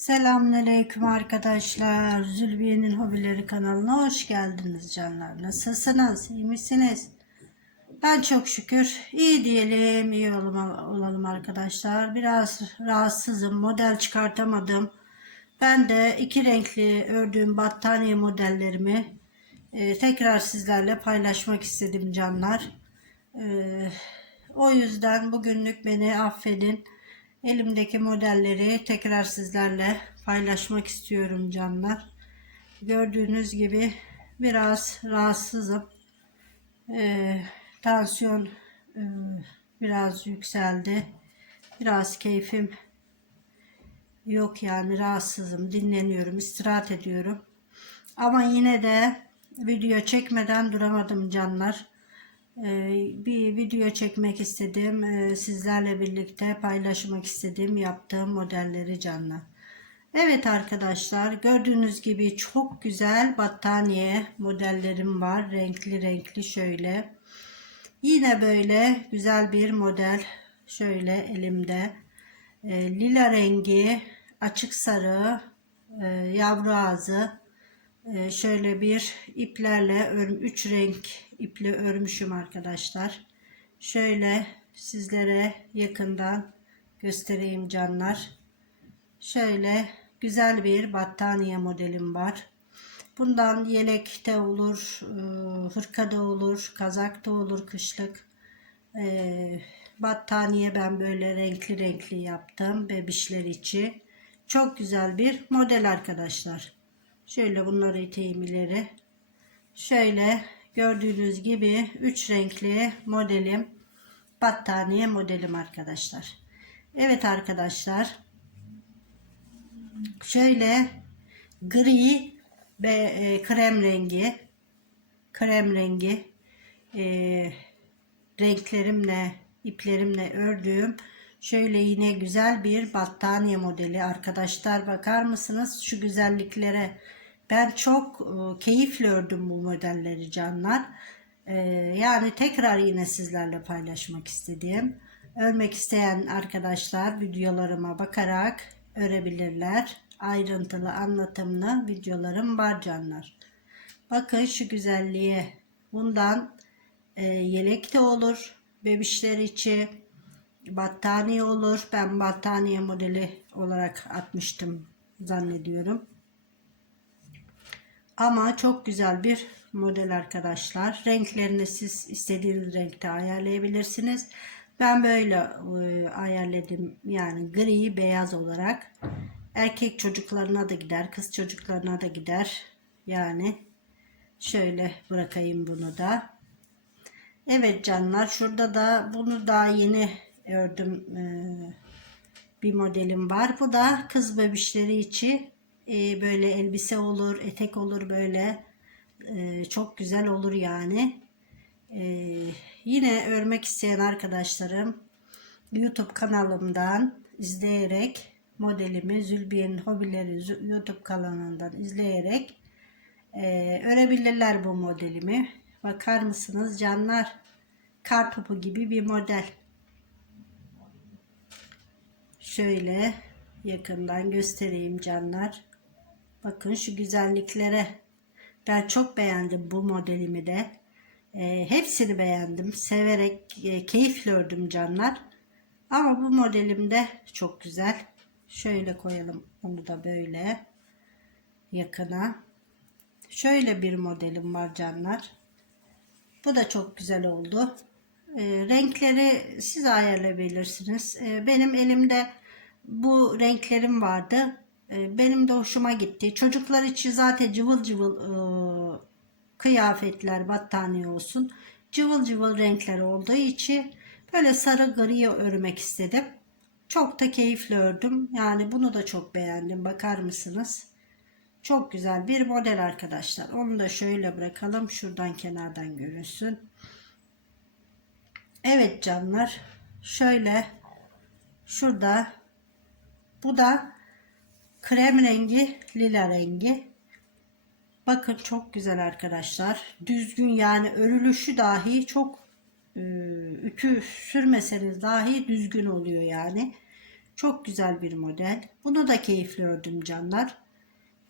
Selamünaleyküm arkadaşlar. Zülbiye'nin Hobileri kanalına hoş geldiniz canlar. Nasılsınız? İyi misiniz? Ben çok şükür iyi diyelim, iyi olalım, arkadaşlar. Biraz rahatsızım, model çıkartamadım. Ben de iki renkli ördüğüm battaniye modellerimi e, tekrar sizlerle paylaşmak istedim canlar. E, o yüzden bugünlük beni affedin. Elimdeki modelleri tekrar sizlerle paylaşmak istiyorum canlar. Gördüğünüz gibi biraz rahatsızım. Ee, tansiyon e, biraz yükseldi. Biraz keyfim yok yani rahatsızım. Dinleniyorum, istirahat ediyorum. Ama yine de video çekmeden duramadım canlar. Ee, bir video çekmek istedim. Ee, sizlerle birlikte paylaşmak istediğim yaptığım modelleri canlı. Evet arkadaşlar gördüğünüz gibi çok güzel battaniye modellerim var. Renkli renkli şöyle. Yine böyle güzel bir model şöyle elimde. Ee, lila rengi, açık sarı, e, yavru ağzı, ee, şöyle bir iplerle ör, üç renk iple örmüşüm arkadaşlar. Şöyle sizlere yakından göstereyim canlar. Şöyle güzel bir battaniye modelim var. Bundan yelek de olur, e, hırka da olur, kazak da olur kışlık. Ee, battaniye ben böyle renkli renkli yaptım bebişler için. Çok güzel bir model arkadaşlar. Şöyle bunları iteyim ileri. Şöyle gördüğünüz gibi 3 renkli modelim. Battaniye modelim arkadaşlar. Evet arkadaşlar. Şöyle gri ve e, krem rengi krem rengi e, renklerimle iplerimle ördüğüm şöyle yine güzel bir battaniye modeli arkadaşlar bakar mısınız şu güzelliklere ben çok e, keyifle ördüm bu modelleri canlar. E, yani tekrar yine sizlerle paylaşmak istediğim. Örmek isteyen arkadaşlar videolarıma bakarak örebilirler. Ayrıntılı anlatımlı videolarım var canlar. Bakın şu güzelliğe. Bundan e, yelek de olur. Bebişler için battaniye olur. Ben battaniye modeli olarak atmıştım zannediyorum. Ama çok güzel bir model arkadaşlar. Renklerini siz istediğiniz renkte ayarlayabilirsiniz. Ben böyle e, ayarladım yani gri beyaz olarak. Erkek çocuklarına da gider, kız çocuklarına da gider. Yani şöyle bırakayım bunu da. Evet canlar şurada da bunu daha yeni ördüm. E, bir modelim var. Bu da kız bebişleri için e, böyle elbise olur, etek olur böyle. E, çok güzel olur yani. E, yine örmek isteyen arkadaşlarım YouTube kanalımdan izleyerek modelimi Zülbiye'nin Hobileri YouTube kanalından izleyerek e, örebilirler bu modelimi. Bakar mısınız canlar? Kar topu gibi bir model. Şöyle yakından göstereyim canlar. Bakın şu güzelliklere. Ben çok beğendim bu modelimi de. E, hepsini beğendim. Severek, e, keyifle ördüm canlar. Ama bu modelim de çok güzel. Şöyle koyalım onu da böyle yakına. Şöyle bir modelim var canlar. Bu da çok güzel oldu. E, renkleri siz ayarlayabilirsiniz. E, benim elimde bu renklerim vardı. Ee, benim de hoşuma gitti. Çocuklar için zaten cıvıl cıvıl e, kıyafetler, battaniye olsun. Cıvıl cıvıl renkler olduğu için böyle sarı gri örmek istedim. Çok da keyifli ördüm. Yani bunu da çok beğendim. Bakar mısınız? Çok güzel bir model arkadaşlar. Onu da şöyle bırakalım. Şuradan kenardan görünsün. Evet canlar. Şöyle şurada bu da krem rengi, lila rengi. Bakın çok güzel arkadaşlar. Düzgün yani örülüşü dahi çok e, ütü sürmeseniz dahi düzgün oluyor yani. Çok güzel bir model. Bunu da keyifli ördüm canlar.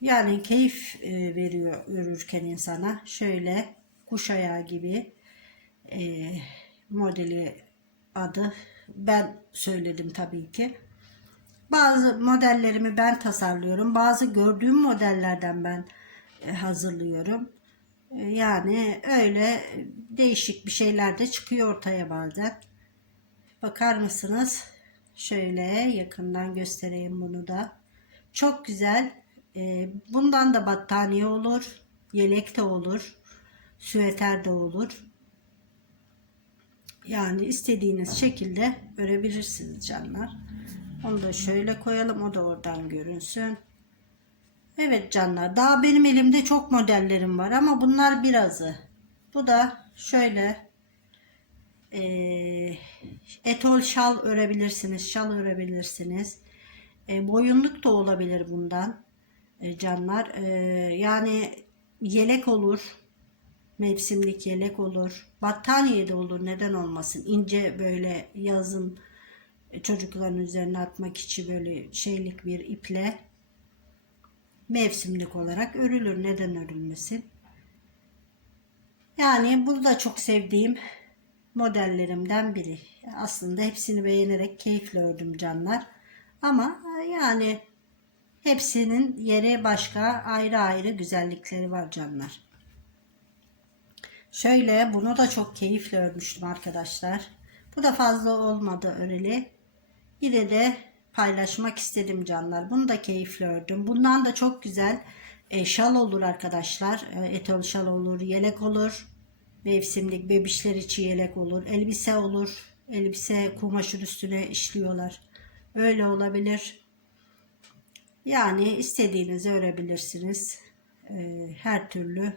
Yani keyif e, veriyor örürken insana. Şöyle kuş ayağı gibi e, modeli adı. Ben söyledim tabii ki. Bazı modellerimi ben tasarlıyorum. Bazı gördüğüm modellerden ben e, hazırlıyorum. E, Yani öyle değişik bir şeyler de çıkıyor ortaya bazen. Bakar mısınız? Şöyle yakından göstereyim bunu da. Çok güzel. E, Bundan da battaniye olur. Yelek de olur. Süveter de olur. Yani istediğiniz şekilde örebilirsiniz canlar. Onu da şöyle koyalım. O da oradan görünsün. Evet canlar. Daha benim elimde çok modellerim var ama bunlar birazı. Bu da şöyle eee, etol şal örebilirsiniz. Şal örebilirsiniz. E, boyunluk da olabilir bundan. E, canlar. E, yani yelek olur. Mevsimlik yelek olur. Battaniye de olur. Neden olmasın? İnce böyle yazın çocukların üzerine atmak için böyle şeylik bir iple mevsimlik olarak örülür. Neden örülmesin? Yani bu da çok sevdiğim modellerimden biri. Aslında hepsini beğenerek keyifle ördüm canlar. Ama yani hepsinin yeri başka ayrı ayrı güzellikleri var canlar. Şöyle bunu da çok keyifle örmüştüm arkadaşlar. Bu da fazla olmadı öreli. Yine de paylaşmak istedim canlar. Bunu da keyifle ördüm. Bundan da çok güzel e, şal olur arkadaşlar. E, etol şal olur, yelek olur. Mevsimlik bebişler için yelek olur. Elbise olur. Elbise kumaşın üstüne işliyorlar. Öyle olabilir. Yani istediğinizi örebilirsiniz. E, her türlü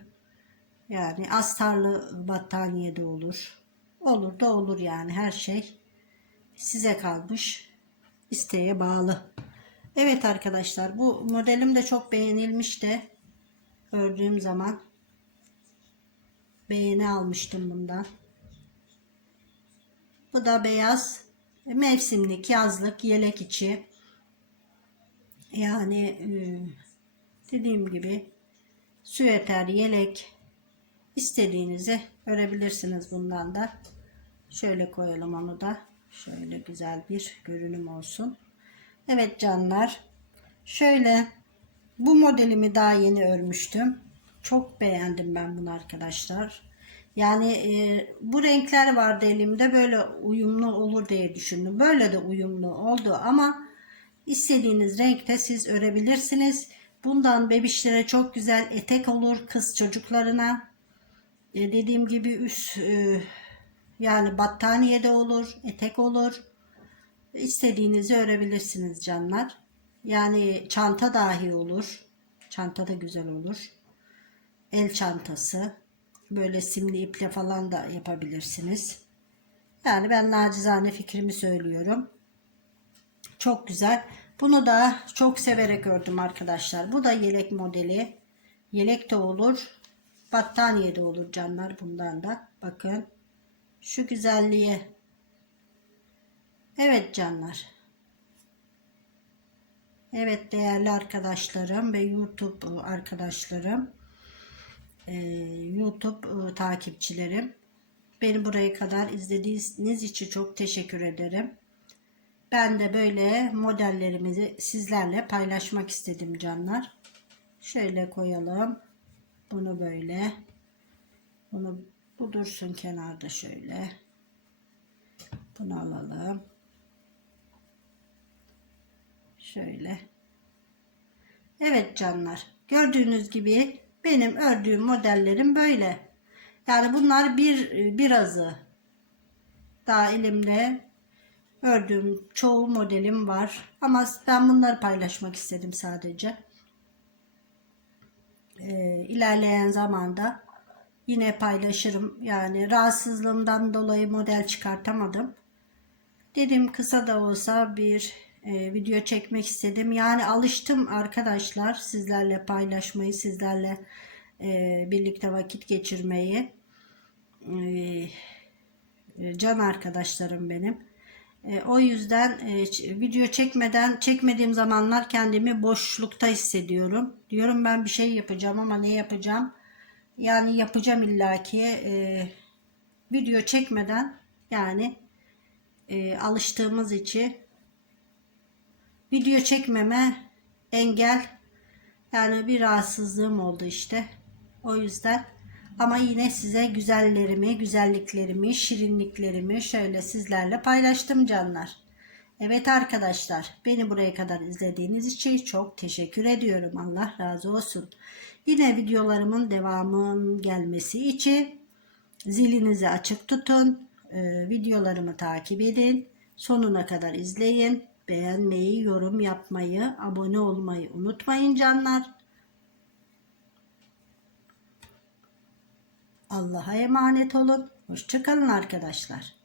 yani astarlı battaniye de olur. Olur da olur yani her şey size kalmış. İsteğe bağlı. Evet arkadaşlar bu modelim de çok beğenilmişti. Ördüğüm zaman beğeni almıştım bundan. Bu da beyaz mevsimlik yazlık yelek içi. Yani e, dediğim gibi süveter, yelek istediğinizi örebilirsiniz bundan da. Şöyle koyalım onu da. Şöyle güzel bir görünüm olsun. Evet canlar. Şöyle bu modelimi daha yeni örmüştüm. Çok beğendim ben bunu arkadaşlar. Yani e, bu renkler vardı elimde böyle uyumlu olur diye düşündüm. Böyle de uyumlu oldu ama istediğiniz renkte siz örebilirsiniz. Bundan bebişlere çok güzel etek olur kız çocuklarına. E, dediğim gibi üst e, yani battaniye de olur, etek olur. İstediğinizi örebilirsiniz canlar. Yani çanta dahi olur. Çanta da güzel olur. El çantası. Böyle simli iple falan da yapabilirsiniz. Yani ben nacizane fikrimi söylüyorum. Çok güzel. Bunu da çok severek ördüm arkadaşlar. Bu da yelek modeli. Yelek de olur. Battaniye de olur canlar bundan da. Bakın. Şu güzelliğe. Evet canlar. Evet değerli arkadaşlarım ve YouTube arkadaşlarım. e, YouTube e, takipçilerim. Beni buraya kadar izlediğiniz için çok teşekkür ederim. Ben de böyle modellerimizi sizlerle paylaşmak istedim canlar. Şöyle koyalım. Bunu böyle. Bunu bu dursun kenarda şöyle. Bunu alalım. Şöyle. Evet canlar. Gördüğünüz gibi benim ördüğüm modellerim böyle. Yani bunlar bir birazı. Daha elimde ördüğüm çoğu modelim var. Ama ben bunları paylaşmak istedim sadece. Ee, ilerleyen zamanda yine paylaşırım. Yani rahatsızlığımdan dolayı model çıkartamadım. Dedim kısa da olsa bir e, video çekmek istedim. Yani alıştım arkadaşlar sizlerle paylaşmayı, sizlerle e, birlikte vakit geçirmeyi. E, can arkadaşlarım benim. E, o yüzden e, video çekmeden çekmediğim zamanlar kendimi boşlukta hissediyorum. Diyorum ben bir şey yapacağım ama ne yapacağım? Yani yapacağım illaki. E, video çekmeden yani e, alıştığımız için video çekmeme engel yani bir rahatsızlığım oldu işte. O yüzden ama yine size güzellerimi, güzelliklerimi, şirinliklerimi şöyle sizlerle paylaştım canlar. Evet arkadaşlar, beni buraya kadar izlediğiniz için çok teşekkür ediyorum. Allah razı olsun. Yine videolarımın devamının gelmesi için zilinizi açık tutun. Ee, videolarımı takip edin. Sonuna kadar izleyin. Beğenmeyi, yorum yapmayı, abone olmayı unutmayın canlar. Allah'a emanet olun. Hoşçakalın arkadaşlar.